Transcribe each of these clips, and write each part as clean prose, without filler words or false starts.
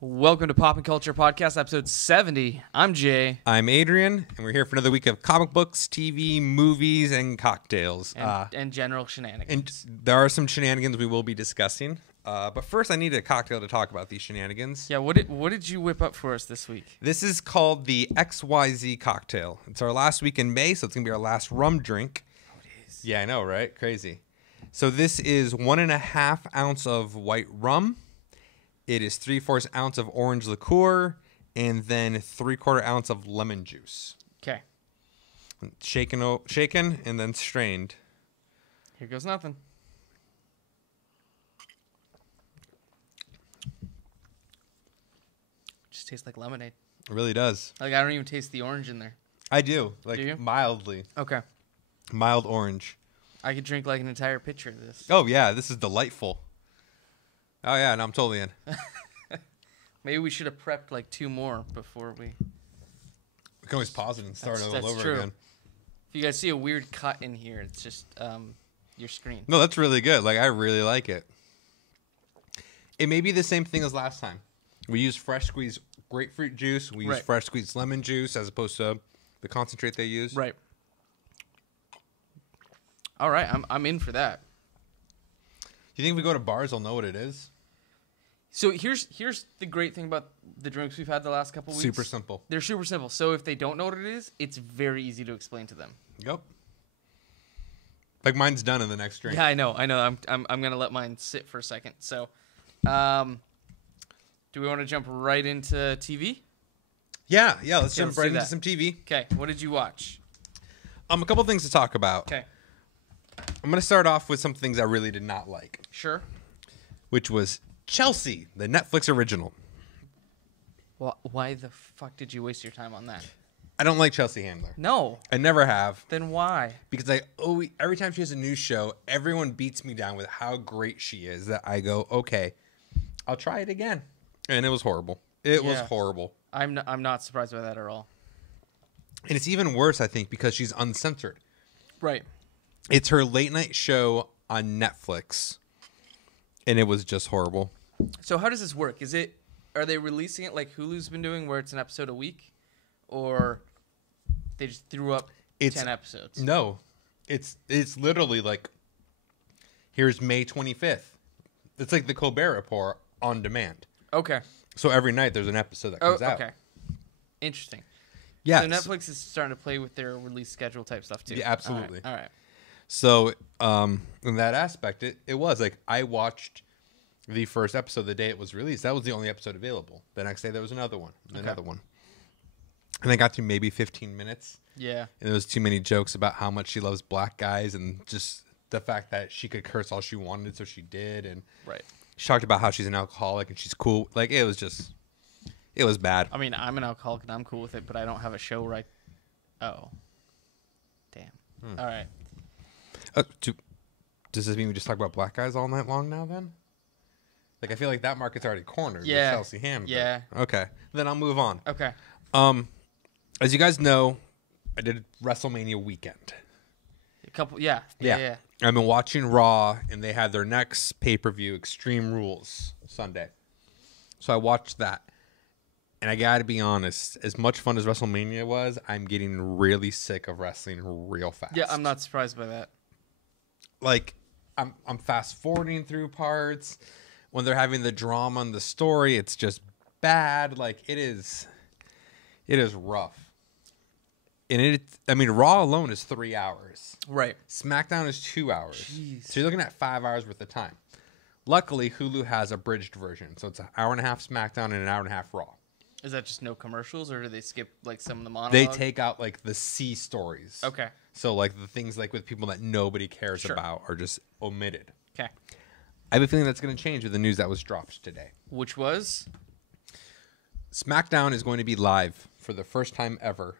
Welcome to Pop and Culture Podcast, episode 70. I'm Jay. I'm Adrian, and we're here for another week of comic books, TV, movies, and cocktails. And general shenanigans. And there are some shenanigans we will be discussing. But first, I need a cocktail to talk about these shenanigans. Yeah, what did you whip up for us this week? This is called the XYZ cocktail. It's our last week in May, so it's going to be our last rum drink. Oh, it is. Yeah, I know, right? Crazy. So this is 1.5 ounce of white rum. It is 3/4 ounce of orange liqueur, and then 3/4 ounce of lemon juice. Okay. Shaken, and then strained. Here goes nothing. Just tastes like lemonade. It really does. Like, I don't even taste the orange in there. I do. Like, Do you? mildly. Okay. Mild orange. I could drink like an entire pitcher of this. Oh, yeah. This is delightful. Oh, yeah. No, I'm totally in. Maybe we should have prepped like 2 more before we... We can always pause it and start it all over true. again. If you guys see a weird cut in here, it's just your screen. No, that's really good. Like, I really like it. It may be the same thing as last time. We use fresh squeezed grapefruit juice. We use Right. fresh squeezed lemon juice as opposed to the concentrate they use. Right. All right, I'm in for that. Do you think if we go to bars, they'll know what it is? So here's the great thing about the drinks we've had the last couple weeks. Super simple. They're super simple. So if they don't know what it is, it's very easy to explain to them. Yep. Like mine's done in the next drink. Yeah, I know. I'm gonna let mine sit for a second. So, do we want to jump right into TV? Yeah. Let's jump let's right do into that. some TV. Okay. What did you watch? A couple things to talk about. Okay. I'm going to start off with some things I really did not like, Sure. which was Chelsea, the Netflix original. Well, why the fuck did you waste your time on that? I don't like Chelsea Handler. No. I never have, Then why? because every time she has a new show, everyone beats me down with how great she is that I go, okay, I'll try it again. And it was horrible. It was Yeah. horrible. I'm not surprised by that at all. And it's even worse, I think, because she's uncensored. Right. It's her late night show on Netflix, and it was just horrible. So how does this work? Are they releasing it like Hulu's been doing, where it's an episode a week, or they just threw up 10 episodes? No, it's literally like, here's May 25th. It's like the Colbert Report on demand. Okay. So every night there's an episode that comes out. Okay. Interesting. Yeah. So Netflix is starting to play with their release schedule type stuff too. Yeah, absolutely. All right. So in that aspect, it was like I watched the first episode the day it was released. That was the only episode available. The next day there was another one, and another one. And I got to maybe 15 minutes. Yeah. And there was too many jokes about how much she loves black guys and just the fact that she could curse all she wanted, so she did. And Right. she talked about how she's an alcoholic and she's cool. Like, it was bad. I mean, I'm an alcoholic and I'm cool with it, but I don't have a show right. Oh. Damn. All right. Does this mean we just talk about black guys all night long now then? Like, I feel like that market's already cornered Yeah. with Chelsea Handler. Yeah. Okay. Then I'll move on. Okay. As you guys know, I did WrestleMania weekend. A couple. Yeah. Yeah. I've been watching Raw, and they had their next pay-per-view, Extreme Rules, Sunday. So I watched that. And I got to be honest, as much fun as WrestleMania was, I'm getting really sick of wrestling real fast. Yeah, I'm not surprised by that. Like, I'm fast-forwarding through parts. When they're having the drama and the story, it's just bad. Like, it is rough. And Raw alone is 3 hours. Right. SmackDown is 2 hours. Jeez. So you're looking at 5 hours worth of time. Luckily, Hulu has a bridged version. So it's an hour and a half SmackDown and an hour and a half Raw. Is that just no commercials, or do they skip like some of the monologue? They take out like the C stories. Okay. So like the things like with people that nobody cares Sure. about are just omitted. Okay. I have a feeling that's going to change with the news that was dropped today. Which was? SmackDown is going to be live for the first time ever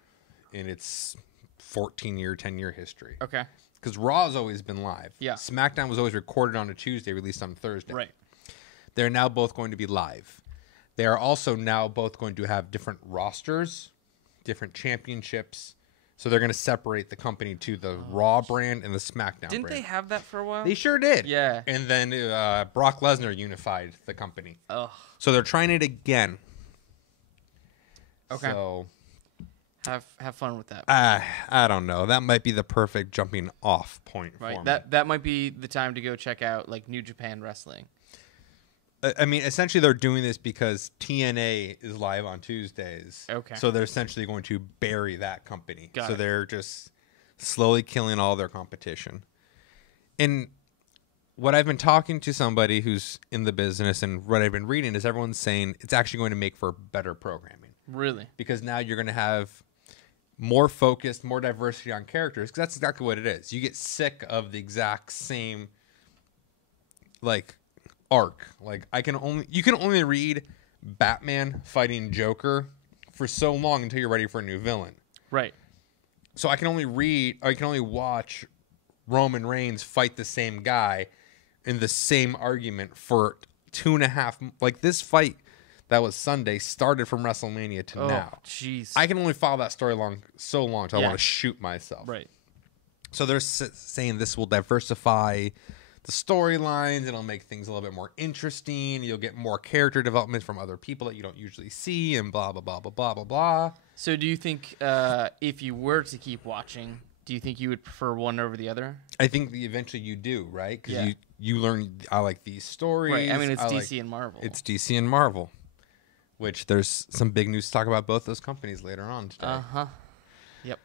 in its 10-year history. Okay. Because Raw has always been live. Yeah. SmackDown was always recorded on a Tuesday, released on a Thursday. Right. They're now both going to be live. They are also now both going to have different rosters, different championships, So they're going to separate the company to the Raw brand and the Smackdown Didn't brand. they have that for a while? They sure did. Yeah. And then Brock Lesnar unified the company. Ugh. So they're trying it again. Okay. So have fun with that. I don't know. That might be the perfect jumping off point for me. That might be the time to go check out like New Japan Wrestling. I mean, essentially, they're doing this because TNA is live on Tuesdays. Okay. So they're essentially going to bury that company. Got so it. they're just slowly killing all their competition. And what I've been talking to somebody who's in the business and what I've been reading is everyone's saying it's actually going to make for better programming. Really? Because now you're going to have more focused, more diversity on characters. Because that's exactly what it is. You get sick of the exact same, like, arc. Like you can only read Batman fighting Joker for so long until you're ready for a new villain. Right. So I can only watch Roman Reigns fight the same guy in the same argument for 2.5. Like this fight that was Sunday started from WrestleMania to now. Jeez. I can only follow that story so long until I Yeah. want to shoot myself. Right. So they're saying this will diversify the storylines, and it'll make things a little bit more interesting. You'll get more character development from other people that you don't usually see, and blah, blah, blah, blah, blah, blah, blah. So do you think if you were to keep watching, do you think you would prefer one over the other? I think eventually you do, right? Because Yeah. you learn, I like these stories. Right. I mean, it's DC and Marvel. It's DC and Marvel, which there's some big news to talk about both those companies later on today. Uh-huh. Yep.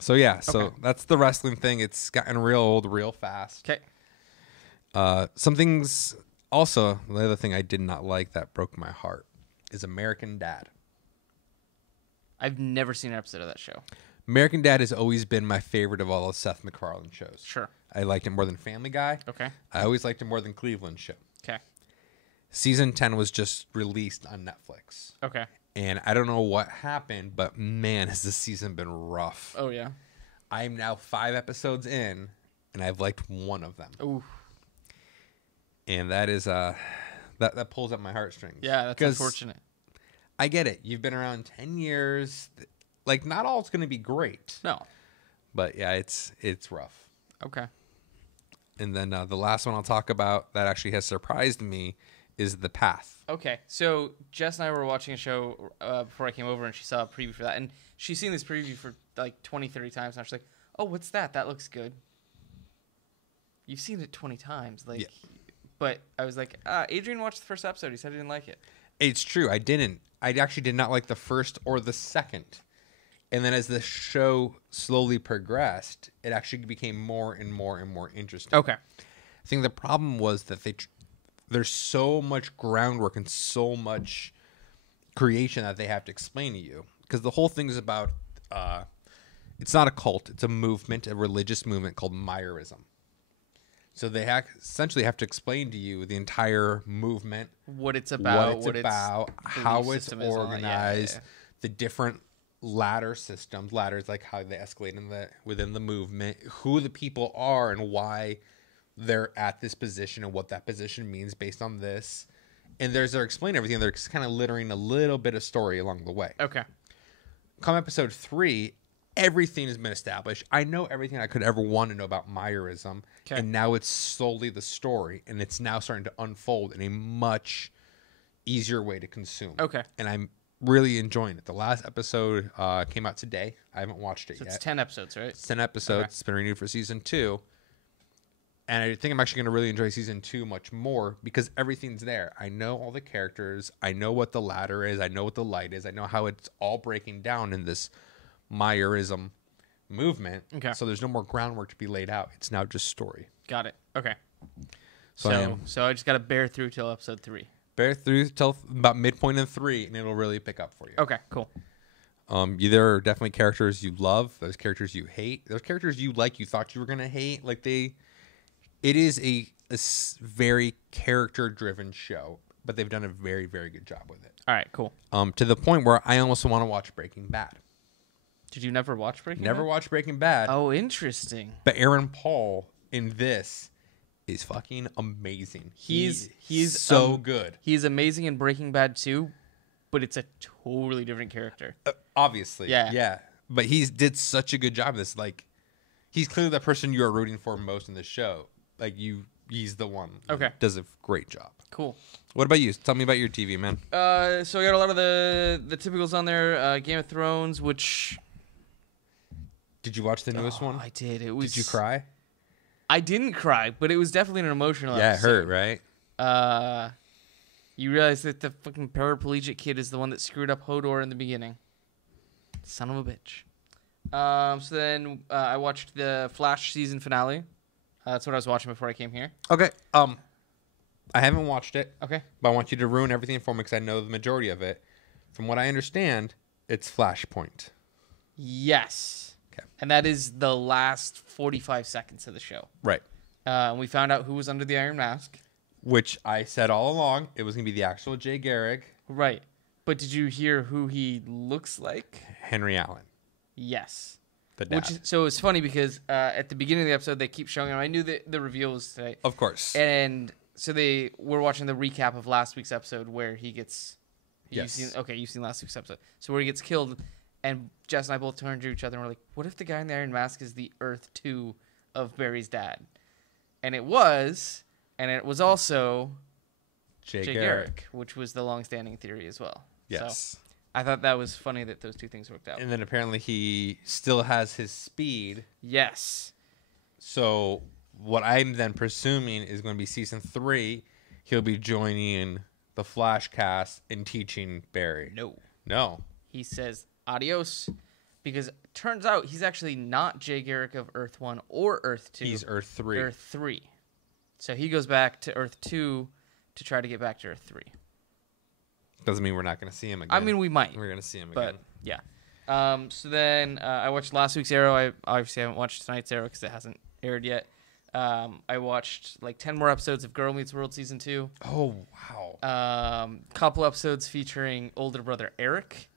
So, yeah. So Okay. that's the wrestling thing. It's gotten real old real fast. Okay. Some things also, the other thing I did not like that broke my heart is American Dad. I've never seen an episode of that show. American Dad has always been my favorite of all of Seth MacFarlane shows. Sure. I liked it more than Family Guy. Okay. I always liked it more than Cleveland Show. Okay. Season 10 was just released on Netflix. Okay. And I don't know what happened, but man, has this season been rough. Oh, yeah. I'm now 5 episodes in, and I've liked one of them. Ooh. And that is, that pulls at my heartstrings. Yeah, that's 'Cause unfortunate. I get it. You've been around 10 years. Like, not all it's going to be great. No. But, yeah, it's rough. Okay. And then the last one I'll talk about that actually has surprised me is The Path. Okay, so Jess and I were watching a show before I came over, and she saw a preview for that. And she's seen this preview for like 20, 30 times. Now she's like, oh, what's that? That looks good. You've seen it 20 times. Like, Yeah. But I was like, Adrian watched the first episode. He said he didn't like it. It's true. I didn't. I actually did not like the first or the second. And then as the show slowly progressed, it actually became more and more and more interesting. Okay. I think the problem was that there's so much groundwork and so much creation that they have to explain to you. Because the whole thing is about, it's not a cult. It's a movement, a religious movement called Myerism. So they essentially have to explain to you the entire movement, What it's about, how belief it's system is on it. organized, Yeah. the different ladder systems. Ladders, like how they escalate within the movement, who the people are and why they're at this position and what that position means based on this. And they're explaining everything. They're just kind of littering a little bit of story along the way. Okay. Come episode 3, everything has been established. I know everything I could ever want to know about Myerism. Okay. And now it's solely the story. And it's now starting to unfold in a much easier way to consume. Okay. And I'm really enjoying it. The last episode came out today. I haven't watched it So yet. it's 10 episodes, right? It's 10 episodes. Okay. It's been renewed for season 2. And I think I'm actually going to really enjoy season 2 much more because everything's there. I know all the characters. I know what the ladder is. I know what the light is. I know how it's all breaking down in this Myerism movement. Okay. So there's no more groundwork to be laid out. It's now just story. Got it. Okay. So So I just got to bear through till episode 3. bear through till about midpoint in 3, and it'll really pick up for you. Okay, cool. There are definitely characters you love. Those characters you hate. Those characters you like. You thought you were gonna hate. Like it is a very character-driven show, but they've done a very, very good job with it. All right, cool. To the point where I almost want to watch Breaking Bad. Did you never watch Breaking Bad? Never watched Breaking Bad. Oh, interesting. But Aaron Paul in this is fucking amazing. He's so good. He's amazing in Breaking Bad too, but it's a totally different character. Obviously. Yeah. Yeah. But he did such a good job of this. Like, he's clearly the person you are rooting for most in the show. Like, he's the one. Okay. Does a great job. Cool. What about you? Tell me about your TV, man. So I got a lot of the typicals on there. Game of Thrones, which... Did you watch the newest one? I did. It was. Did you cry? I didn't cry, but it was definitely an emotional Yeah, episode. it hurt, right? You realize that the fucking paraplegic kid is the one that screwed up Hodor in the beginning. Son of a bitch. So then I watched the Flash season finale. That's what I was watching before I came here. Okay. I haven't watched it. Okay. But I want you to ruin everything for me because I know the majority of it. From what I understand, it's Flashpoint. Yes. Okay. And that is the last 45 seconds of the show. Right. We found out who was under the Iron Mask. Which I said all along, it was going to be the actual Jay Garrick. Right. But did you hear who he looks like? Henry Allen. Yes. The dad. So it's funny because at the beginning of the episode, they keep showing him. I knew that the reveal was today. Of course. And so we're watching the recap of last week's episode where he gets... Yes. You've seen last week's episode. So where he gets killed, and Jess and I both turned to each other and we're like, what if the guy in the Iron Mask is the Earth 2 of Barry's dad? And it was... And it was also Jay Jay Garrick, which was the long-standing theory as well. Yes. So I thought that was funny that those two things worked out. And then apparently he still has his speed. Yes. So what I'm then presuming is going to be season 3. He'll be joining the Flash cast and teaching Barry. No. He says adios because it turns out he's actually not Jay Garrick of Earth 1 or Earth 2. He's Earth 3. Earth 3. So he goes back to Earth 2 to try to get back to Earth 3. Doesn't mean we're not going to see him again. I mean, we might. We're going to see him But, again. yeah. So then I watched last week's Arrow. I obviously haven't watched tonight's Arrow because it hasn't aired yet. I watched like 10 more episodes of Girl Meets World Season 2. Oh, wow. Couple episodes featuring older brother Eric.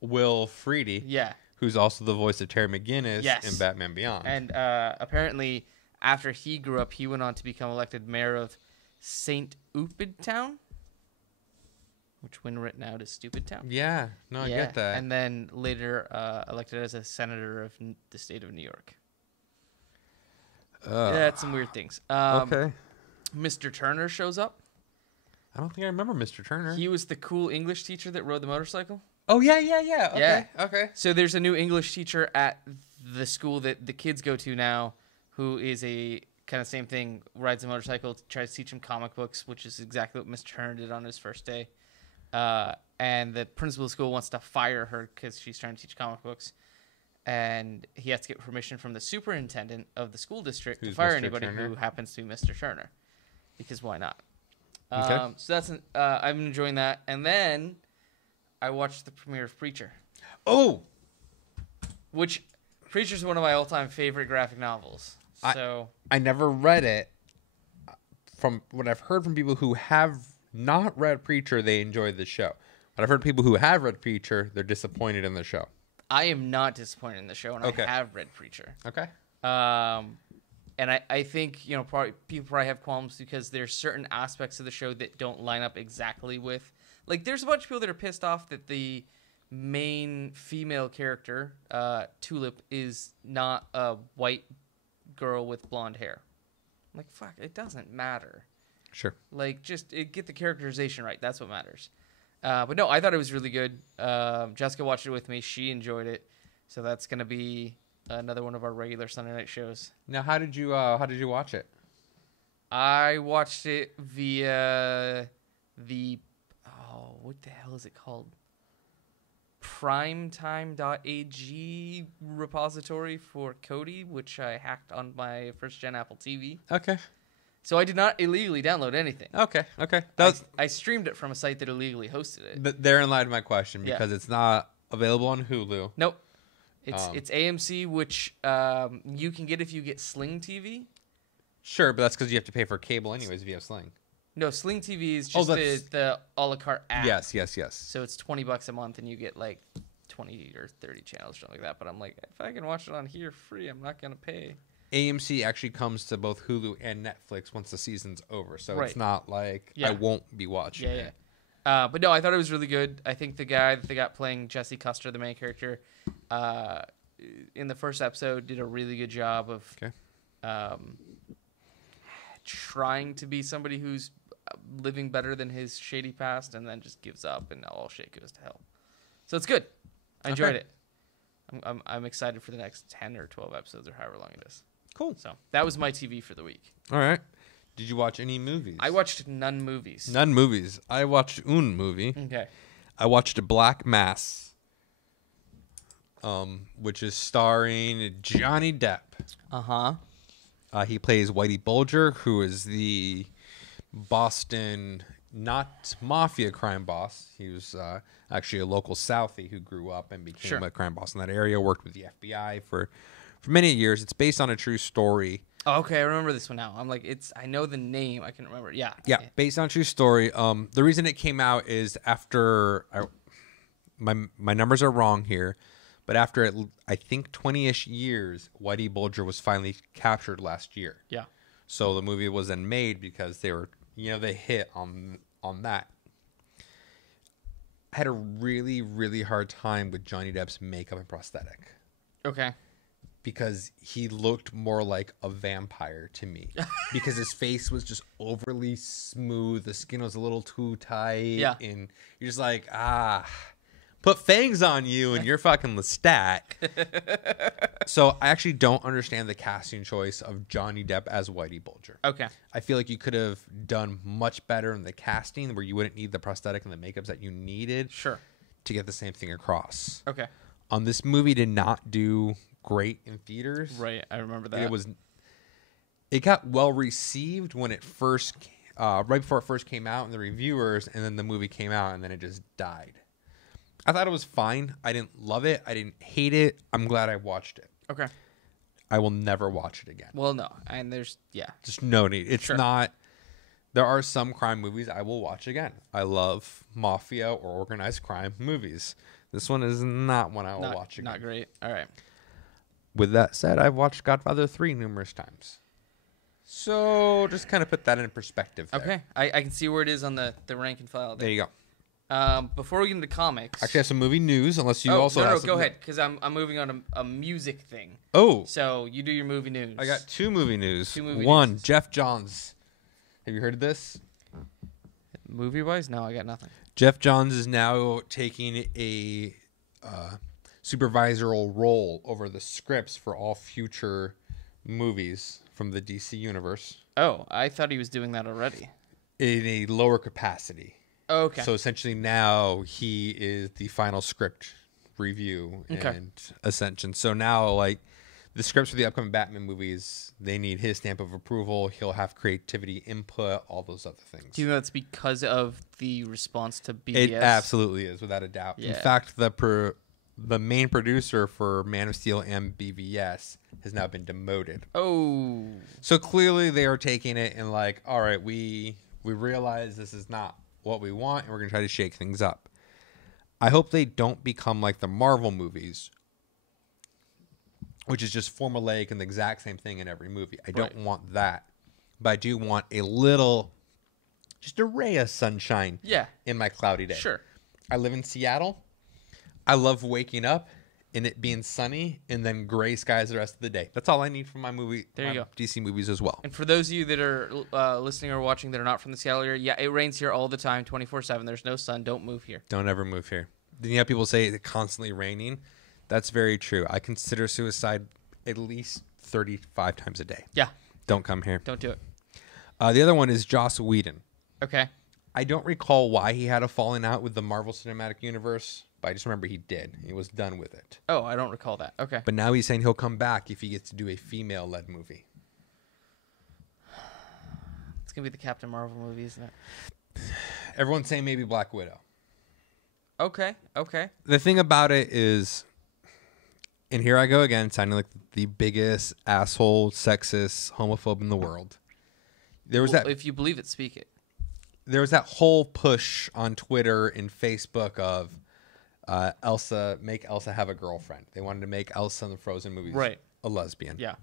Will Freedy. Yeah. Who's also the voice of Terry McGinnis Yes. in Batman Beyond. And apparently, after he grew up, he went on to become elected mayor of St. Upid Town, which when written out is Stupid Town. Yeah. No, I get that. And then later elected as a senator of the state of New York. That's some weird things. Okay. Mr. Turner shows up. I don't think I remember Mr. Turner. He was the cool English teacher that rode the motorcycle. Oh, yeah. Okay. Okay. So there's a new English teacher at the school that the kids go to now who is a kind of same thing, rides a motorcycle, tries to teach him comic books, which is exactly what Mr. Turner did on his first day. And the principal of the school wants to fire her because she's trying to teach comic books. And he has to get permission from the superintendent of the school district to fire anybody who happens to be Mr. Turner. Because why not? Okay. So that's I'm enjoying that. And then I watched the premiere of Preacher. Oh! Which, Preacher's one of my all-time favorite graphic novels. So I never read it. From what I've heard from people who have not read Preacher, they enjoyed the show. But I've heard people who have read Preacher, they're disappointed in the show. I am not disappointed in the show, and I have read Preacher. Okay. And I think, people probably have qualms because there's certain aspects of the show that don't line up exactly with... Like, there's a bunch of people that are pissed off that the main female character, Tulip, is not a white girl with blonde hair. I'm like, fuck, it doesn't matter. Sure. Like, just get the characterization right. That's what matters. But no, I thought it was really good. Jessica watched it with me. She enjoyed it. So that's going to be another one of our regular Sunday night shows. Now, how did you watch it? I watched it via what the hell is it called? Primetime.ag repository for Kodi, which I hacked on my first-gen Apple TV. Okay. So I did not illegally download anything. Okay. I streamed it from a site that illegally hosted it. Therein lied my question, because it's not available on Hulu. Nope. It's AMC, which you can get if you get Sling TV. Sure, but that's because you have to pay for cable anyways if you have Sling. No, Sling TV is just the a la carte app. Yes. So it's $20 a month, and you get like 20 or 30 channels, something like that. But I'm like, if I can watch it on here free, I'm not gonna pay. AMC actually comes to both Hulu and Netflix once the season's over, so Right. it's not like I won't be watching it. But no, I thought it was really good. I think the guy that they got playing Jesse Custer, the main character, in the first episode, did a really good job of trying to be somebody who's living better than his shady past, and then just gives up, and all shit goes to hell. So it's good. I enjoyed it. I'm excited for the next 10 or 12 episodes, or however long it is. Cool. So that was my TV for the week. All right. Did you watch any movies? I watched none movies. None movies. I watched un movie. Okay. I watched Black Mass, which is starring Johnny Depp. He plays Whitey Bulger, who is the Boston, not mafia crime boss. He was actually a local Southie who grew up and became a crime boss in that area, worked with the FBI for many years. It's based on a true story. Oh, okay, I remember this one now. I'm like, I know the name. I can remember. Yeah. Yeah, based on a true story. The reason it came out is after my numbers are wrong here, but after I think 20-ish years, Whitey Bulger was finally captured last year. Yeah. So the movie was then made because they were, they hit on that. I had a really, really hard time with Johnny Depp's makeup and prosthetic. Okay. Because he looked more like a vampire to me. Because his face was just overly smooth. The skin was a little too tight. Yeah. And you're just like, put fangs on you and you're fucking Lestat. So I actually don't understand the casting choice of Johnny Depp as Whitey Bulger. Okay. I feel like you could have done much better in the casting where you wouldn't need the prosthetic and the makeups that you needed. Sure. To get the same thing across. Okay. This movie did not do great in theaters. Right, I remember that. It got well received when it first right before it first came out in the reviewers, and then the movie came out and then it just died. I thought it was fine. I didn't love it. I didn't hate it. I'm glad I watched it. Okay. I will never watch it again. Well, no. And there's just no need. It's not. There are some crime movies I will watch again. I love mafia or organized crime movies. This one is not one I will watch again. Not great. All right. With that said, I've watched Godfather 3 numerous times. So just kind of put that in perspective there. Okay. I can see where it is on the rank and file. There you go. Before we get into comics. Actually, I have some movie news, unless you also have go ahead, because I'm moving on a music thing. Oh. So you do your movie news. I got two movie news. One, news. Jeff Johns. Have you heard of this? Movie-wise? No, I got nothing. Jeff Johns is now taking a supervisorial role over the scripts for all future movies from the DC universe. Oh, I thought he was doing that already. In a lower capacity. Okay. So essentially now he is the final script review and ascension. So now, like, the scripts for the upcoming Batman movies, they need his stamp of approval. He'll have creativity input, all those other things. Do you know that's because of the response to BVS? It absolutely is, without a doubt. Yeah. In fact, the main producer for Man of Steel and BVS has now been demoted. Oh. So clearly they are taking it and like, all right, we realize this is not what we want, and we're going to try to shake things up. I hope they don't become like the Marvel movies, which is just formulaic and the exact same thing in every movie. I don't want that. But I do want a little, just a ray of sunshine in my cloudy day. Sure. I live in Seattle. I love waking up and it being sunny and then gray skies the rest of the day. That's all I need from my movie. There you go. DC movies as well. And for those of you that are listening or watching that are not from the Seattle area, it rains here all the time, 24/7. There's no sun. Don't move here. Don't ever move here. Then you have people say it's constantly raining. That's very true. I consider suicide at least 35 times a day. Yeah. Don't come here. Don't do it. The other one is Joss Whedon. Okay. I don't recall why he had a falling out with the Marvel Cinematic Universe, but I just remember he did. He was done with it. Oh, I don't recall that. Okay. But now he's saying he'll come back if he gets to do a female-led movie. It's going to be the Captain Marvel movie, isn't it? Everyone's saying maybe Black Widow. Okay. The thing about it is, and here I go again, sounding like the biggest asshole, sexist, homophobe in the world. If you believe it, speak it. There was that whole push on Twitter and Facebook of make Elsa have a girlfriend. They wanted to make Elsa in the Frozen movies a lesbian. Yeah.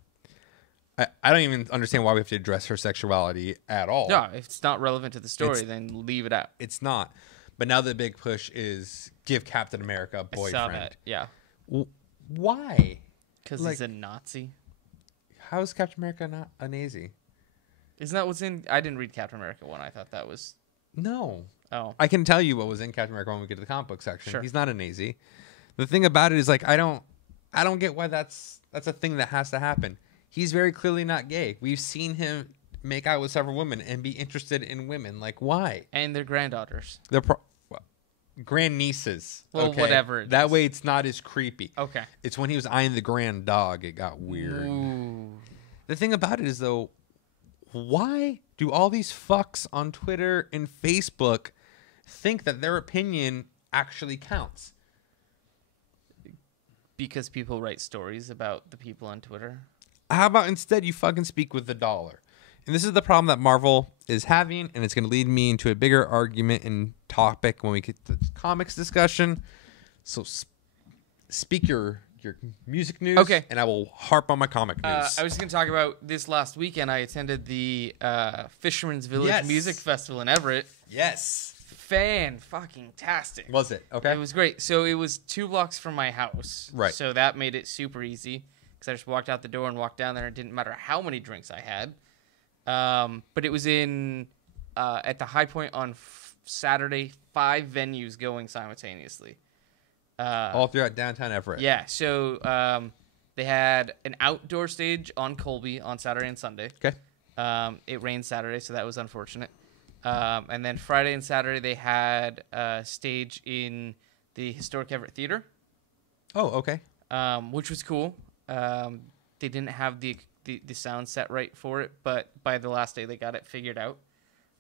I don't even understand why we have to address her sexuality at all. No, if it's not relevant to the story, then leave it out. It's not. But now the big push is give Captain America a boyfriend. I saw that. Yeah. Why? Because he's a Nazi. How is Captain America not a Nazi? Isn't that what's in? I didn't read Captain America 1. I thought that was. No. Oh. I can tell you what was in Captain America when we get to the comic book section. Sure. He's not a Nazi. The thing about it is, like, I don't get why that's a thing that has to happen. He's very clearly not gay. We've seen him make out with several women and be interested in women. Like, why? And their granddaughters. They're grandnieces. Well, okay? whatever. That way it's not as creepy. Okay. It's when he was eyeing the grand dog, it got weird. Ooh. The thing about it is, though, why do all these fucks on Twitter and Facebook think that their opinion actually counts? Because people write stories about the people on Twitter. How about instead you fucking speak with the dollar? And this is the problem that Marvel is having, and it's going to lead me into a bigger argument and topic when we get to the comics discussion. So speak your music news, okay, and I will harp on my comic news. I was just going to talk about this last weekend. I attended the Fisherman's Village Music Festival in Everett. Yes. Fan-fucking-tastic. Was it? Okay. It was great. So it was 2 blocks from my house. Right. So that made it super easy because I just walked out the door and walked down there. It didn't matter how many drinks I had. But it was in at the High Point on Saturday, 5 venues going simultaneously. All throughout downtown Everett. Yeah. So they had an outdoor stage on Colby on Saturday and Sunday. Okay. It rained Saturday, so that was unfortunate. And then Friday and Saturday they had a stage in the Historic Everett Theater. Oh, okay. Which was cool. They didn't have the sound set right for it, but by the last day they got it figured out.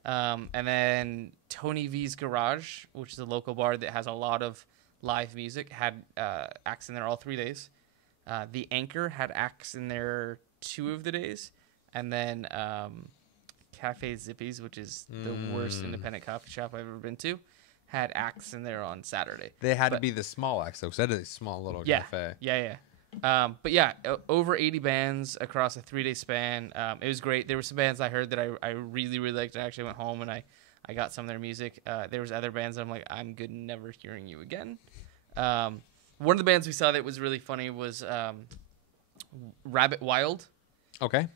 And then Tony V's Garage, which is a local bar that has a lot of live music, had acts in there all 3 days. The Anchor had acts in there 2 of the days. And then Cafe Zippy's, which is the worst independent coffee shop I've ever been to, had acts in there on Saturday. They had to be the small acts, though, because that is a small little cafe. Yeah. But yeah, over 80 bands across a 3-day span. It was great. There were some bands I heard that I really, really liked. I actually went home and I got some of their music. There was other bands that I'm like, I'm good never hearing you again. One of the bands we saw that was really funny was Rabbit Wild. Okay.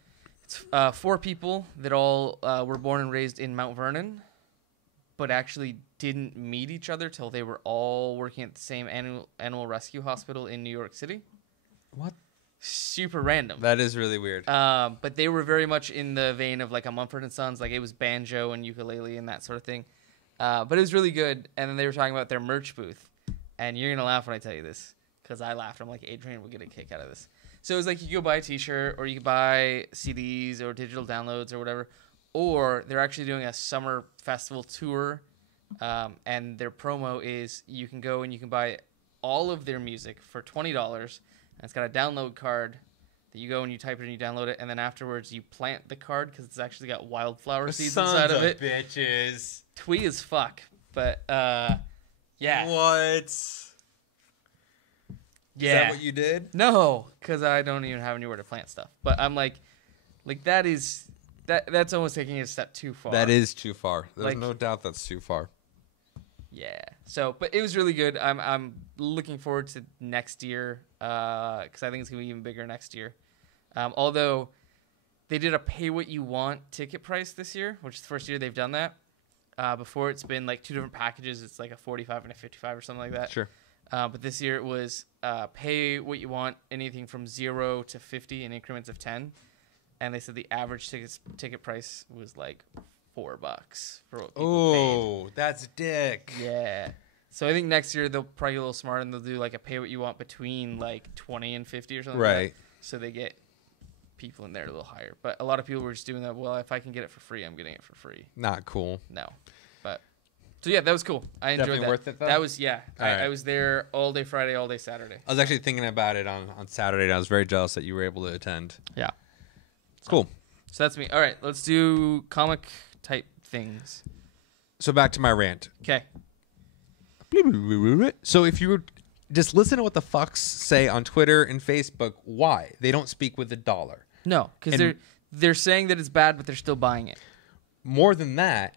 It's 4 people that all were born and raised in Mount Vernon, but actually didn't meet each other till they were all working at the same animal rescue hospital in New York City. What? Super random. That is really weird. But they were very much in the vein of like a Mumford & Sons. Like it was banjo and ukulele and that sort of thing. But it was really good. And then they were talking about their merch booth. And you're going to laugh when I tell you this, because I laughed. I'm like, Adrian will get a kick out of this. So it was like you go buy a t-shirt or you could buy CDs or digital downloads or whatever. Or they're actually doing a summer festival tour. And their promo is you can go and you can buy all of their music for $20. And it's got a download card that you go and you type it and you download it. And then afterwards you plant the card because it's actually got wildflower seeds inside of it. Bitches. Twee as fuck. But yeah. What? Yeah. Is that what you did? No, because I don't even have anywhere to plant stuff. But I'm like that's almost taking it a step too far. That is too far. There's Like- no doubt that's too far. Yeah. So, but it was really good. I'm looking forward to next year because I think it's gonna be even bigger next year. Although they did a pay what you want ticket price this year, which is the first year they've done that. Before it's been like 2 different packages. It's like a 45 and a 55 or something like that. Sure. But this year it was pay what you want, anything from 0 to 50 in increments of 10. And they said the average ticket price was like $4 for what people paid. That's dick. Yeah. So I think next year they'll probably get a little smarter and they'll do like a pay what you want between like 20 and 50 or something. Right. Like that, so they get people in there a little higher. But a lot of people were just doing that. Well, if I can get it for free, I'm getting it for free. Not cool. No. But so yeah, that was cool. I enjoyed Definitely that. worth it, though? That was I right. was there all day Friday, all day Saturday. I was actually thinking about it on Saturday, and I was very jealous that you were able to attend. Yeah. Cool. So that's me. All right, let's do comic type things. So back to my rant. Okay. So if you just listen to what the fucks say on Twitter and Facebook, why? They don't speak with the dollar. No, because they're saying that it's bad, but they're still buying it. More than that,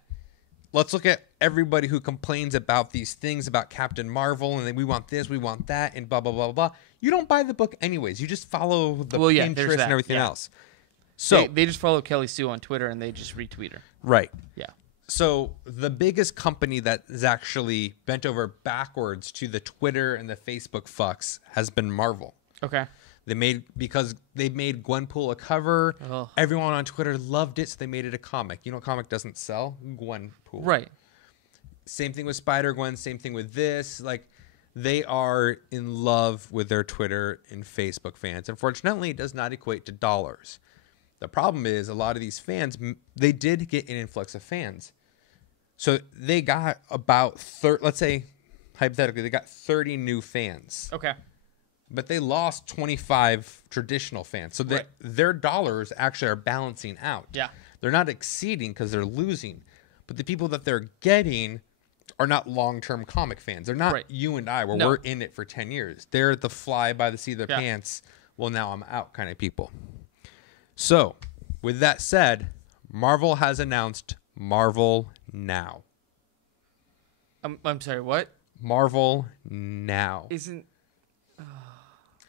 let's look at everybody who complains about these things about Captain Marvel and then we want this, we want that, and blah, blah, blah, blah. You don't buy the book anyways. You just follow the Pinterest and everything else. So they just follow Kelly Sue on Twitter and they just retweet her. Right. Yeah. So the biggest company that is actually bent over backwards to the Twitter and the Facebook fucks has been Marvel. Okay. Because they made Gwenpool a cover. Oh. Everyone on Twitter loved it, so they made it a comic. You know what comic doesn't sell? Gwenpool. Right. Same thing with Spider-Gwen. Same thing with this. Like, they are in love with their Twitter and Facebook fans. Unfortunately, it does not equate to dollars. The problem is a lot of these fans, they did get an influx of fans. So they got about, let's say, hypothetically, they got 30 new fans. Okay. But they lost 25 traditional fans. So their dollars actually are balancing out. Yeah. They're not exceeding because they're losing. But the people that they're getting are not long-term comic fans. They're not you and I, where we're in it for 10 years. They're the fly by the seat of their pants. Well, now I'm out kind of people. So, with that said, Marvel has announced Marvel Now. I'm sorry, what? Marvel Now.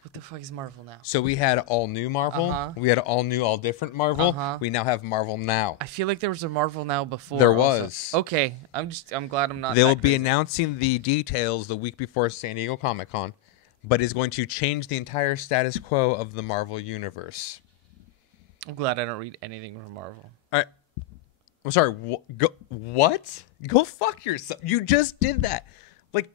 What the fuck is Marvel Now? So we had all new Marvel. We had all new, all different Marvel. We now have Marvel Now. I feel like there was a Marvel Now before. There was. Okay, I'm glad I'm not. They will be announcing the details the week before San Diego Comic-Con, but is going to change the entire status quo of the Marvel universe. I'm glad I don't read anything from Marvel. All right. I'm sorry. What? Go fuck yourself. You just did that. Like,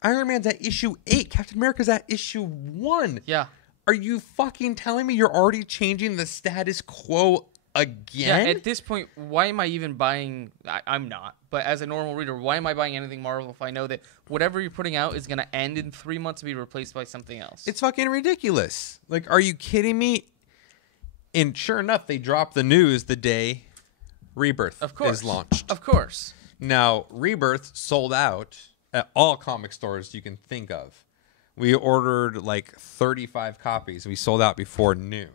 Iron Man's at issue 8. Captain America's at issue 1. Yeah. Are you fucking telling me you're already changing the status quo again? Yeah, at this point, why am I even buying... I'm not. But as a normal reader, why am I buying anything Marvel if I know that whatever you're putting out is going to end in 3 months and be replaced by something else? It's fucking ridiculous. Like, are you kidding me? And sure enough, they dropped the news the day Rebirth is launched. Of course. Now, Rebirth sold out at all comic stores you can think of. We ordered like 35 copies. We sold out before noon.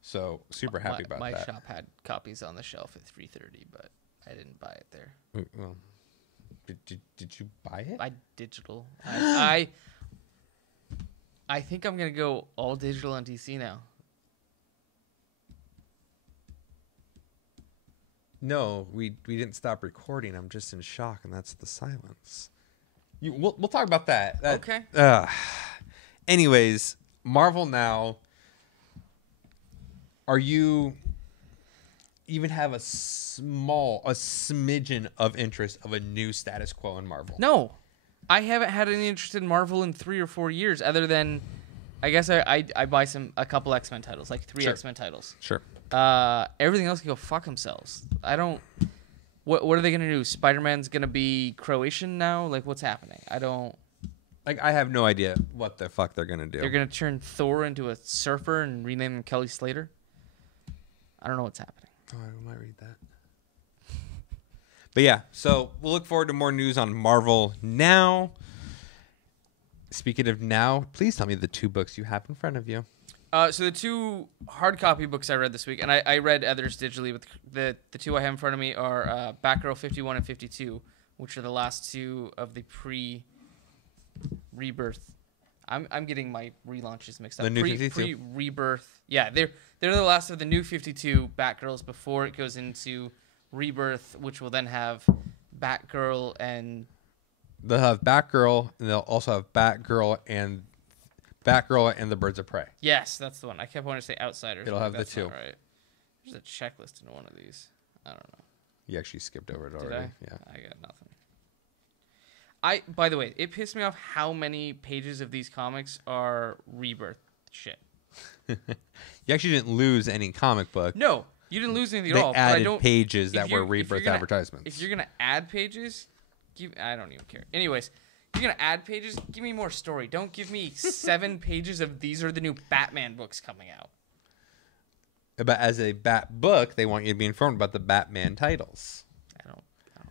So, super happy about that. My shop had copies on the shelf at 3:30, but I didn't buy it there. Well, did you buy it? By digital. I think I'm going to go all digital on DC now. No, we didn't stop recording. I'm just in shock, and that's the silence. We'll talk about that. Okay. Anyways, Marvel Now. Are you even have a smidgen of interest of a new status quo in Marvel? No, I haven't had any interest in Marvel in 3 or 4 years, other than I guess I buy a couple X-Men titles, like 3 X-Men titles. Sure. Everything else can go fuck themselves. I don't. What are they gonna do? Spider-Man's gonna be Croatian now? Like, what's happening? I don't. Like, I have no idea what the fuck they're gonna do. They're gonna turn Thor into a surfer and rename him Kelly Slater. I don't know what's happening. Oh, I might read that. But yeah, so we'll look forward to more news on Marvel Now. Speaking of now, please tell me the 2 books you have in front of you. So the 2 hard copy books I read this week, and I read others digitally, but the 2 I have in front of me are Batgirl 51 and 52, which are the last 2 of the pre-Rebirth. I'm getting my relaunches mixed up. The new 52? Pre-Rebirth. Yeah, they're the last of the new 52 Batgirls before it goes into Rebirth, which will then have Batgirl and... They'll have Batgirl, and they'll also have Batgirl and the Birds of Prey. Yes, that's the one. I kept wanting to say Outsiders. It'll have the 2. Right. There's a checklist in one of these. I don't know. You actually skipped over it already. Did I? Yeah. I got nothing. By the way, it pissed me off how many pages of these comics are Rebirth shit. You actually didn't lose any comic book. No, you didn't lose anything they at all. added pages that were Rebirth advertisements. If you're gonna add pages, I don't even care. Anyways, if you're gonna add pages, give me more story. Don't give me 7 pages of these are the new Batman books coming out. But as a Bat book, they want you to be informed about the Batman titles. I don't care.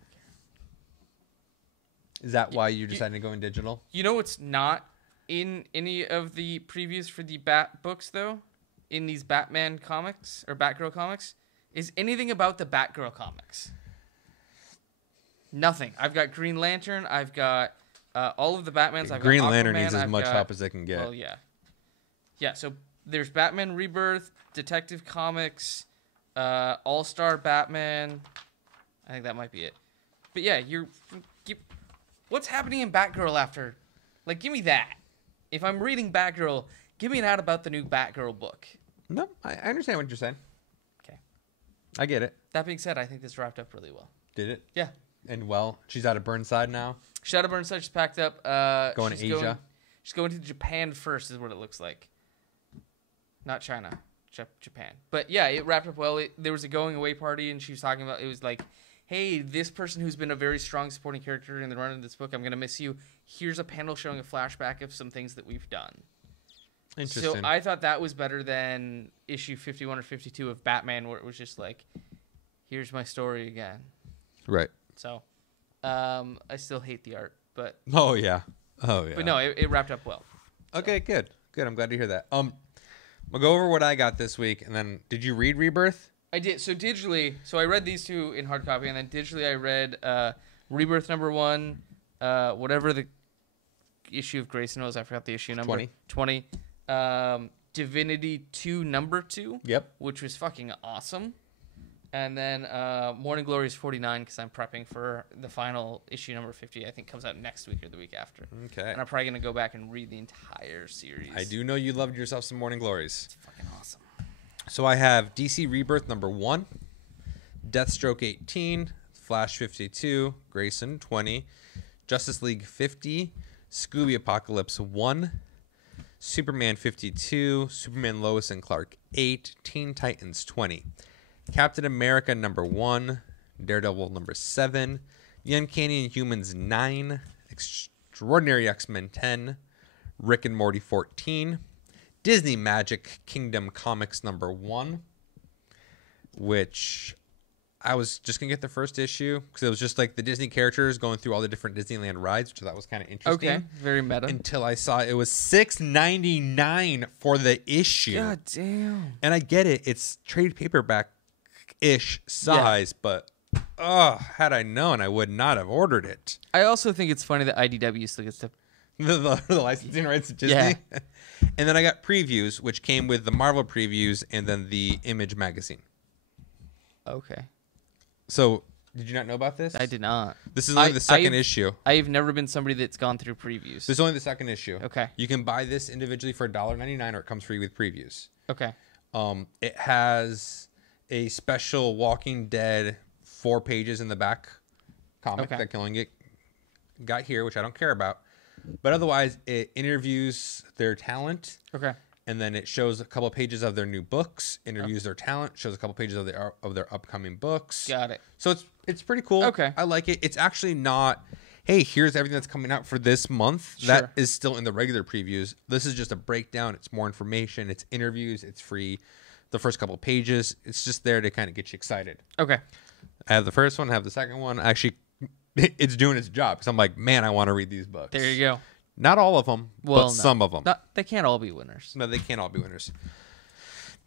Is that why you decided to go in digital? You know what's not in any of the previews for the Bat books, though? In these Batman comics, or Batgirl comics? Is anything about the Batgirl comics. Nothing. I've got Green Lantern. I've got all of the Batmans. I've Green got Lantern Aquaman, needs as I've much got, help as they can get. Well, yeah. Yeah, so there's Batman Rebirth, Detective Comics, All-Star Batman. I think that might be it. But yeah, what's happening in Batgirl after? Like, give me that. If I'm reading Batgirl, give me an ad about the new Batgirl book. No, I understand what you're saying. Okay. I get it. That being said, I think this wrapped up really well. Did it? Yeah. And well, she's out of Burnside now. She's out of Burnside. She's packed up. Going to Asia. She's going to Japan first, is what it looks like. Not China, Japan. But yeah, it wrapped up well. There was a going away party, and she was talking about, it was like, hey, this person who's been a very strong supporting character in the run of this book, I'm going to miss you. Here's a panel showing a flashback of some things that we've done. Interesting. So I thought that was better than issue 51 or 52 of Batman, where it was just like, here's my story again. Right. So I still hate the art, but... Oh, yeah. But no, it wrapped up well. Okay, good. Good. I'm glad to hear that. I'll go over what I got this week, and then did you read Rebirth? I did. So digitally, I read these two in hard copy, and then digitally I read Rebirth #1, whatever the issue of Grayson was. I forgot the issue number. 20. Divinity 2 #2. Yep. Which was fucking awesome. And then Morning Glory is 49 because I'm prepping for the final issue number 50. I think comes out next week or the week after. Okay. And I'm probably going to go back and read the entire series. I do know you loved yourself some Morning Glories. It's fucking awesome. So I have DC Rebirth #1, Deathstroke 18, Flash 52, Grayson 20, Justice League 50, Scooby Apocalypse 1, Superman 52, Superman Lois and Clark 8, Teen Titans 20, Captain America #1, Daredevil #7, The Uncanny Inhumans 9, Extraordinary X-Men 10, Rick and Morty 14, Disney Magic Kingdom Comics #1, which I was just going to get the first issue because it was just like the Disney characters going through all the different Disneyland rides, which I thought was kind of interesting. Okay, very meta. Until I saw it was $6.99 for the issue. God damn. And I get it. It's trade paperback-ish size, but had I known, I would not have ordered it. I also think it's funny that IDW still gets to... the licensing rights to Disney. Yeah. And then I got previews, which came with the Marvel previews and then the Image magazine. Okay. So, did you not know about this? I did not. This is only the second issue. I've never been somebody that's gone through previews. This is only the second issue. Okay. You can buy this individually for $1.99 or it comes free with previews. Okay. It has a special Walking Dead 4 pages in the back comic that can only got here, which I don't care about. But otherwise, it interviews their talent. Okay. And then it shows a couple of pages of their new books, interviews their talent, shows a couple of pages of their upcoming books. Got it. So it's pretty cool. Okay. I like it. It's actually not, hey, here's everything that's coming out for this month. Sure. That is still in the regular previews. This is just a breakdown. It's more information. It's interviews. It's free. The first couple of pages. It's just there to kind of get you excited. Okay. I have the first one. I have the second one. Actually, it's doing its job because I'm like, man, I want to read these books. There you go. Not all of them, but some of them. They can't all be winners. No, they can't all be winners.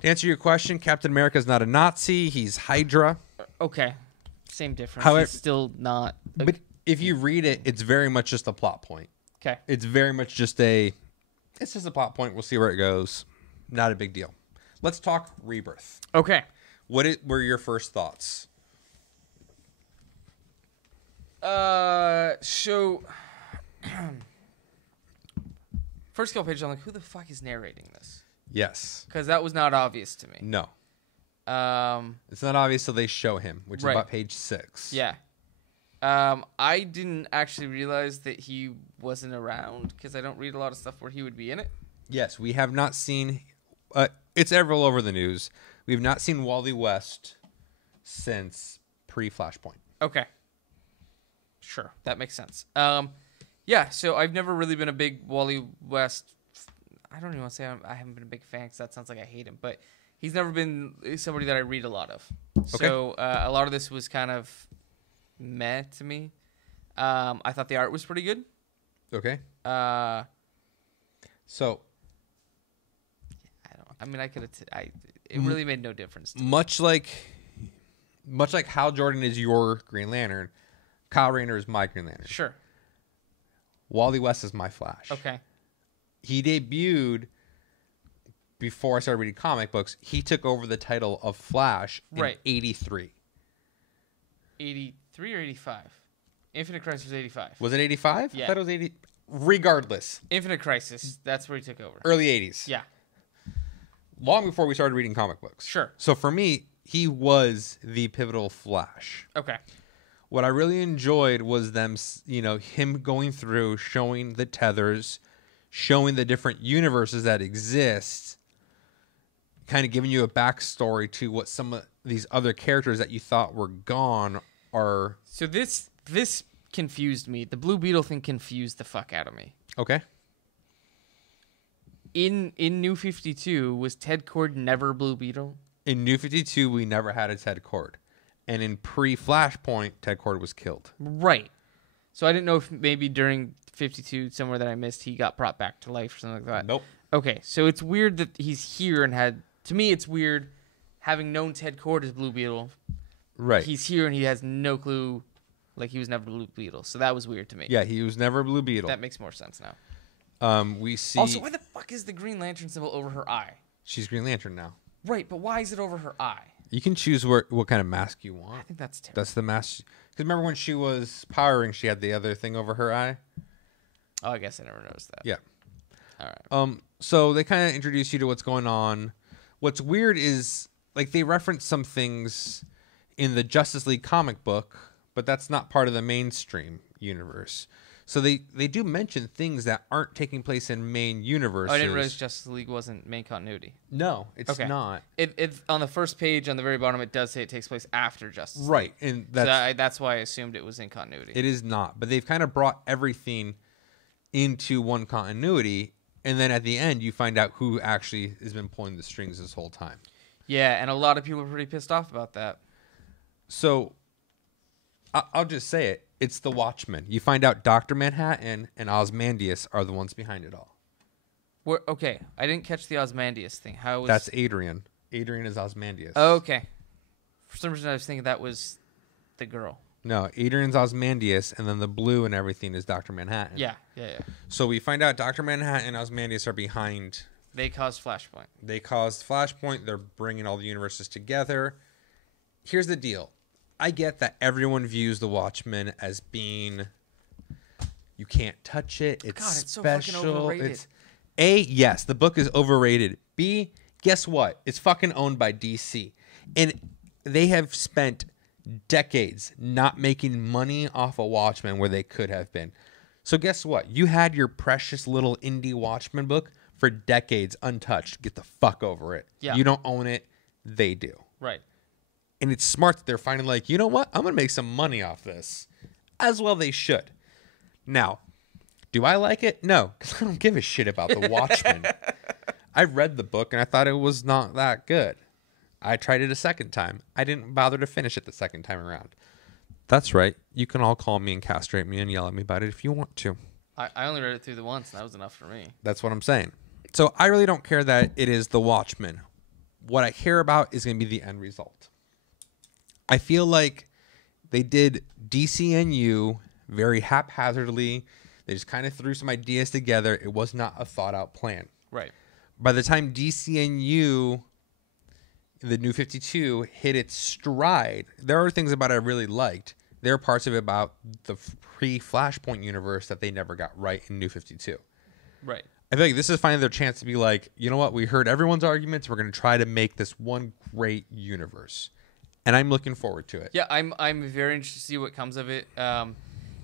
To answer your question, Captain America is not a Nazi. He's Hydra. Okay. Same difference. However, He's still not. But if you read it, it's very much just a plot point. Okay. It's very much just it's just a plot point. We'll see where it goes. Not a big deal. Let's talk Rebirth. Okay. What were your first thoughts? So... First couple pages, I'm like, who the fuck is narrating this? Yes. Because that was not obvious to me. No. It's not obvious till they show him, which is about page 6. Yeah. I didn't actually realize that he wasn't around because I don't read a lot of stuff where he would be in it. Yes, we have not seen... it's all over the news. We have not seen Wally West since pre-Flashpoint. Okay. Sure, that makes sense. Yeah, so I've never really been a big Wally West... I don't even want to say I haven't been a big fan because that sounds like I hate him, but he's never been somebody that I read a lot of. Okay. So a lot of this was kind of meh to me. I thought the art was pretty good. Okay. So... I could have... It really made no difference to me. Much like Hal Jordan is your Green Lantern... Kyle Rayner is my Green Lantern. Sure. Wally West is my Flash. Okay. He debuted before I started reading comic books. He took over the title of Flash in 83. 83 or 85? Infinite Crisis was 85. Was it 85? Yeah. I thought it was 80. Regardless. Infinite Crisis, that's where he took over. Early 80s. Yeah. Long before we started reading comic books. Sure. So for me, he was the pivotal Flash. Okay. What I really enjoyed was them, him going through, showing the tethers, showing the different universes that exist, kind of giving you a backstory to what some of these other characters that you thought were gone are. So this confused me. The Blue Beetle thing confused the fuck out of me. Okay. In New 52, was Ted Kord never Blue Beetle? In New 52, we never had a Ted Kord. And in pre-Flashpoint, Ted Kord was killed. Right. So I didn't know if maybe during 52, somewhere that I missed, he got brought back to life or something like that. Nope. Okay, so it's weird that he's here and had... To me, it's weird having known Ted Kord as Blue Beetle. Right. He's here and he has no clue, like he was never Blue Beetle. So that was weird to me. Yeah, he was never Blue Beetle. That makes more sense now. We see... Also, why the fuck is the Green Lantern symbol over her eye? She's Green Lantern now. Right, but why is it over her eye? You can choose what kind of mask you want. I think that's terrible. That's the mask. Because remember when she was powering, she had the other thing over her eye? Oh, I guess I never noticed that. Yeah. All right. So they kind of introduce you to what's going on. What's weird is, like, they reference some things in the Justice League comic book, but that's not part of the mainstream universe. So they do mention things that aren't taking place in main universes. Oh, I didn't realize Justice League wasn't main continuity. No, it's not. It on the first page on the very bottom it does say it takes place after Justice League. Right, and that's why I assumed it was in continuity. It is not, but they've kind of brought everything into one continuity, and then at the end you find out who actually has been pulling the strings this whole time. Yeah, and a lot of people are pretty pissed off about that. So I'll just say it. It's the Watchmen. You find out Dr. Manhattan and Ozymandias are the ones behind it all. Okay, I didn't catch the Ozymandias thing. How was... That's Adrian. Adrian is Ozymandias. Oh, okay. For some reason I was thinking that was the girl. No, Adrian's Ozymandias, and then the blue and everything is Dr. Manhattan. Yeah. So we find out Dr. Manhattan and Ozymandias are behind. They caused Flashpoint. They caused Flashpoint. They're bringing all the universes together. Here's the deal. I get that everyone views the Watchmen as being, you can't touch it. It's God, it's special. so fucking overrated. It's yes, the book is overrated. B, guess what? It's fucking owned by DC, and they have spent decades not making money off of Watchmen where they could have been. So guess what? You had your precious little indie Watchmen book for decades untouched. Get the fuck over it. Yeah. You don't own it. They do. Right. And it's smart that they're finding, like, you know what? I'm going to make some money off this. As well they should. Now, do I like it? No, because I don't give a shit about the Watchmen. I read the book, and I thought it was not that good. I tried it a second time. I didn't bother to finish it the second time around. That's right. You can all call me and castrate me and yell at me about it if you want to. I only read it through the once, and that was enough for me. That's what I'm saying. So I really don't care that it is the Watchmen. What I care about is going to be the end result. I feel like they did DCNU very haphazardly. They just kind of threw some ideas together. It was not a thought out plan. Right. By the time DCNU, the New 52, hit its stride, there are things about it I really liked. There are parts of it about the pre-Flashpoint universe that they never got right in New 52. Right. I feel like this is finally their chance to be like, you know what? We heard everyone's arguments. We're going to try to make this one great universe. And I'm looking forward to it. Yeah, I'm very interested to see what comes of it. And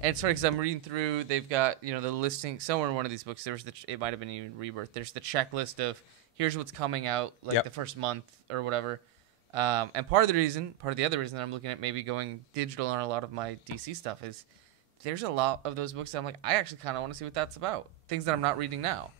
it's funny because I'm reading through. They've got the listing somewhere in one of these books. There was it might have been even Rebirth. There's the checklist of here's what's coming out the first month or whatever. And part of the other reason that I'm looking at maybe going digital on a lot of my DC stuff is there's a lot of those books that I'm like I actually kind of want to see what that's about. Things that I'm not reading now.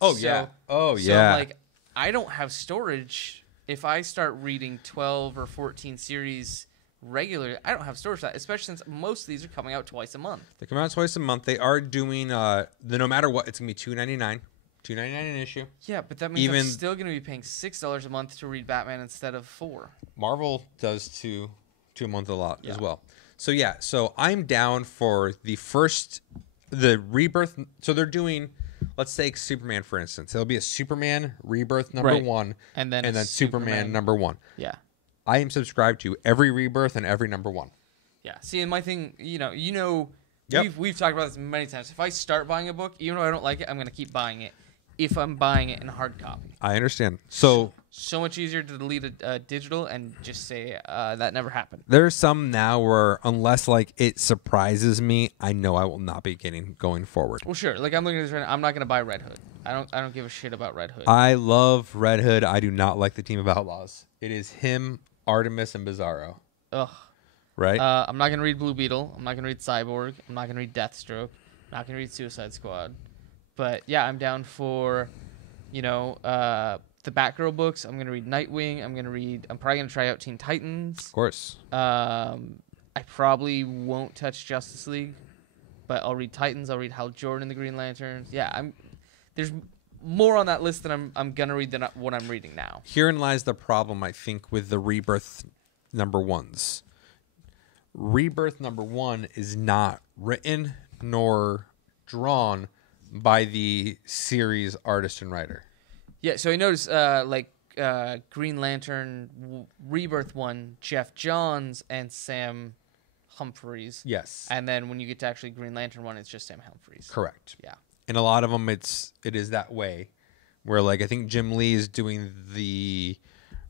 Oh yeah. So like I don't have storage. If I start reading 12 or 14 series regularly, I don't have storage for that, especially since most of these are coming out twice a month. They come out twice a month. They are doing the no matter what, it's gonna be $2.99 an issue. Yeah, but that means I'm still gonna be paying $6 a month to read Batman instead of $4. Marvel does two a month a lot as well. So yeah, so I'm down for the Rebirth. So they're doing, let's take Superman for instance. It'll be a Superman Rebirth number Right. 1, And then Superman number 1. Yeah. I am subscribed to every Rebirth and every number 1. Yeah. See, and my thing, Yep. we've talked about this many times. If I start buying a book, even though I don't like it, I'm going to keep buying it. If I'm buying it in hard copy. I understand. So much easier to delete a digital and just say that never happened. there's some now where unless like it surprises me, I know I will not be getting going forward. Well, sure. Like I'm looking at this right now. I'm not going to buy Red Hood. I don't give a shit about Red Hood. I love Red Hood. I do not like the Team of Outlaws. It is him, Artemis, and Bizarro. Ugh. Right? I'm not going to read Blue Beetle. I'm not going to read Cyborg. I'm not going to read Deathstroke. I'm not going to read Suicide Squad. But yeah, I'm down for, the Batgirl books. I'm gonna read Nightwing. I'm probably gonna try out Teen Titans. Of course. I probably won't touch Justice League, but I'll read Titans. I'll read Hal Jordan and the Green Lanterns. Yeah, there's more on that list than I'm gonna read than what I'm reading now. Herein lies the problem, I think, with the Rebirth number 1s. Rebirth number 1 is not written nor drawn by the series artist and writer. Yeah, so I noticed Green Lantern Rebirth 1, Jeff Johns and Sam Humphries. Yes. And then when you get to actually Green Lantern 1, it's just Sam Humphries. Correct. Yeah. And a lot of them, it is that way, where like I think Jim Lee is doing the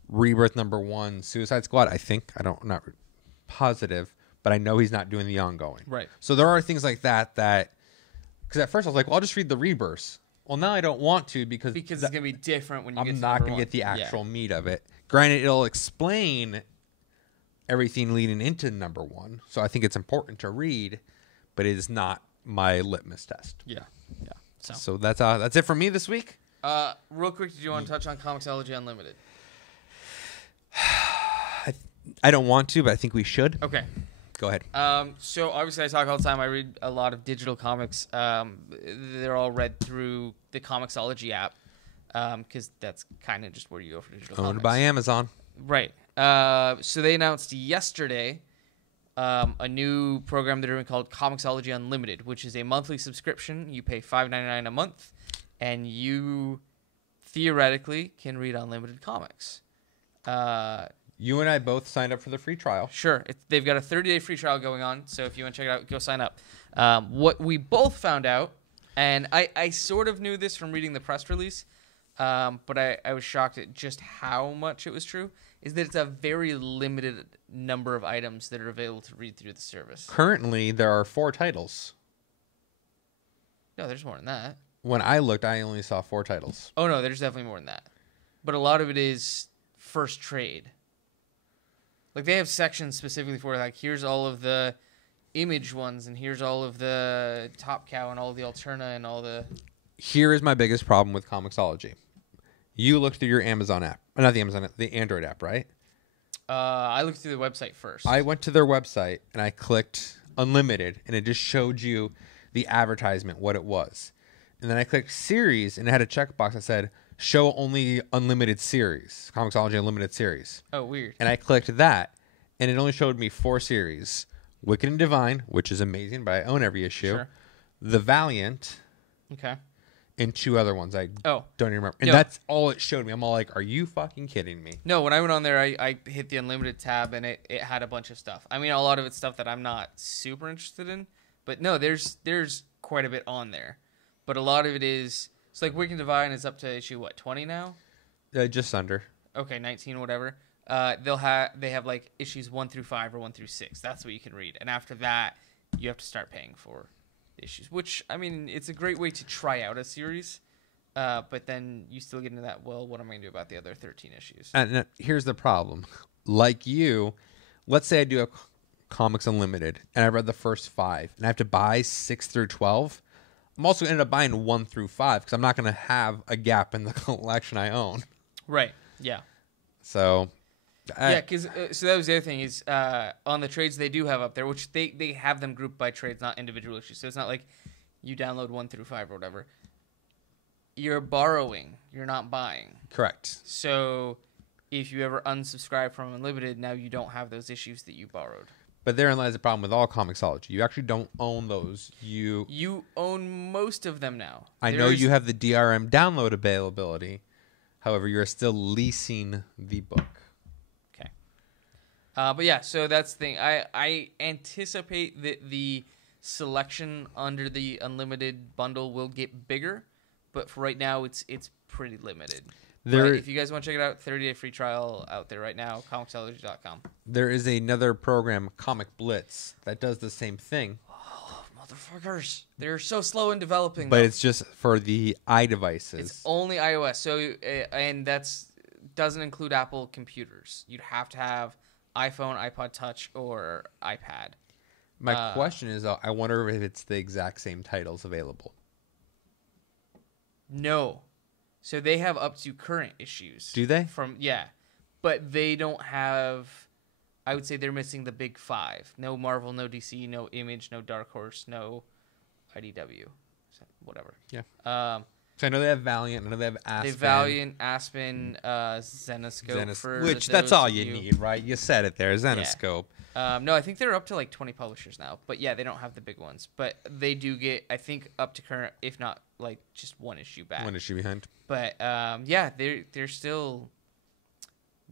Rebirth number 1 Suicide Squad. I'm not positive, but I know he's not doing the ongoing. Right. So there are things like that because at first I was like, well, I'll just read the Rebirths. Well, now I don't want to because it's going to be different when you get to I'm not going to get the actual meat of it. Granted, it'll explain everything leading into number 1, so I think it's important to read, but it is not my litmus test. Yeah. Yeah. So that's it for me this week. Real quick, did you want to touch on Comixology Unlimited? I don't want to, but I think we should. Okay. Go ahead. So obviously I talk all the time. I read a lot of digital comics. They're all read through the Comixology app because that's kind of just where you go for digital comics. Owned by Amazon. Right. So they announced yesterday a new program they're doing called Comixology Unlimited, which is a monthly subscription. You pay $5.99 a month, and you theoretically can read unlimited comics. You and I both signed up for the free trial. Sure. They've got a 30-day free trial going on, so if you want to check it out, go sign up. What we both found out, and I sort of knew this from reading the press release, but I was shocked at just how much it was true, is that it's a very limited number of items that are available to read through the service. Currently, there are 4 titles. No, there's more than that. When I looked, I only saw 4 titles. Oh, no, there's definitely more than that. But a lot of it is first trade. Like, they have sections specifically for, like, here's all of the Image ones, and here's all of the Top Cow, and all of the Alterna, and all the... Here is my biggest problem with Comixology. You looked through your Amazon app. Not the Amazon app, the Android app, right? I looked through the website first. I went to their website, and I clicked Unlimited, and it just showed you the advertisement, what it was. And then I clicked Series, and it had a checkbox that said, Show only Unlimited Series. Comixology Unlimited Series. Oh, weird. And I clicked that, and it only showed me 4 series. Wicked and Divine, which is amazing, but I own every issue. Sure. The Valiant. Okay. And 2 other ones. I don't even remember. And No. that's all it showed me. I'm all like, are you fucking kidding me? No, when I went on there, I hit the Unlimited tab, and it had a bunch of stuff. I mean, a lot of it's stuff that I'm not super interested in. But no, there's quite a bit on there. But a lot of it is... It's like Wicked and Divine is up to issue, 20 now? Just under. Okay, 19, whatever. They have like issues 1 through 5 or 1 through 6. That's what you can read. And after that, you have to start paying for issues, which, I mean, it's a great way to try out a series. But then you still get into that, well, what am I going to do about the other 13 issues? And here's the problem. Like you, let's say I do a Comics Unlimited, and I read the first 5, and I have to buy 6 through 12. I'm also going to end up buying 1 through 5 because I'm not going to have a gap in the collection I own. Right, yeah. So... Yeah, because so that was the other thing is on the trades they do have up there, which they have them grouped by trades, not individual issues. So it's not like you download 1 through 5 or whatever. You're borrowing. You're not buying. Correct. So if you ever unsubscribe from Unlimited, now you don't have those issues that you borrowed. But therein lies the problem with all Comixology. You actually don't own those. You own most of them now. I know you have the DRM download availability. However, you're still leasing the book. Okay. But yeah, so that's the thing. I anticipate that the selection under the unlimited bundle will get bigger, but for right now, it's pretty limited. But if you guys want to check it out, 30-day free trial out there right now, comixology.com. There is another program, Comic Blitz, that does the same thing. Oh, motherfuckers. They're so slow in developing. But it's just for the iDevices. It's only iOS. So, and that's doesn't include Apple computers. You'd have to have iPhone, iPod Touch, or iPad. My question is, I wonder if it's the exact same titles available. No. So they have up to current issues. Do they? But they don't have. I would say they're missing the big five. No Marvel, no DC, no Image, no Dark Horse, no IDW, so whatever. Yeah. So I know they have Valiant. I know they have Aspen. They have Valiant, Aspen, Zenoscope. Which that's all you need, right? You said it there, Zenoscope. Yeah. No, I think they're up to like 20 publishers now. But yeah, they don't have the big ones. But they do get, I think, up to current, if not like just one issue back. One issue behind. But yeah, they're still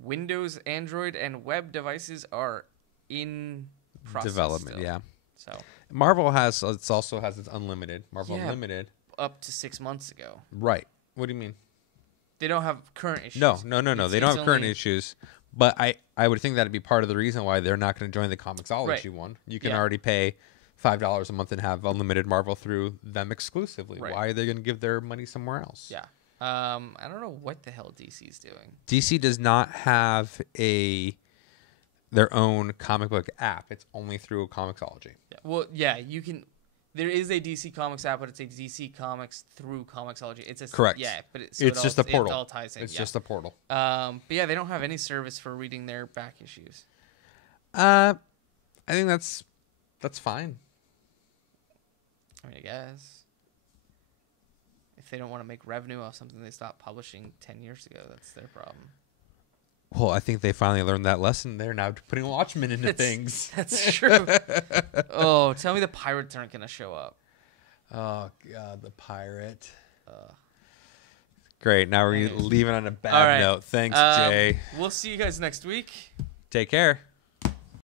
Windows, Android, and web devices are in process development. still. Yeah. So Marvel also has its unlimited. Marvel Unlimited. Up to 6 months ago. Right. What do you mean? They don't have current issues. No. They don't have current issues. But I would think that'd be part of the reason why they're not going to join the Comixology one. You can already pay $5 a month and have unlimited Marvel through them exclusively. Right. Why are they going to give their money somewhere else? Yeah. I don't know what the hell DC's doing. DC does not have their own comic book app. It's only through Comixology. Yeah. Well, yeah, you can. There is a DC Comics app, but it's a DC Comics through Comixology. It's a correct. Yeah, but it's just a portal. It all ties in. It's just a portal. But yeah, they don't have any service for reading their back issues. I think that's fine. I mean, I guess if they don't want to make revenue off something they stopped publishing 10 years ago, that's their problem. Well, I think they finally learned that lesson. They're now putting Watchmen into things. That's true. Oh, tell me the pirates aren't going to show up. Oh, God, the pirate. Great. Now we're leaving on a bad note. Thanks, Jay. We'll see you guys next week. Take care.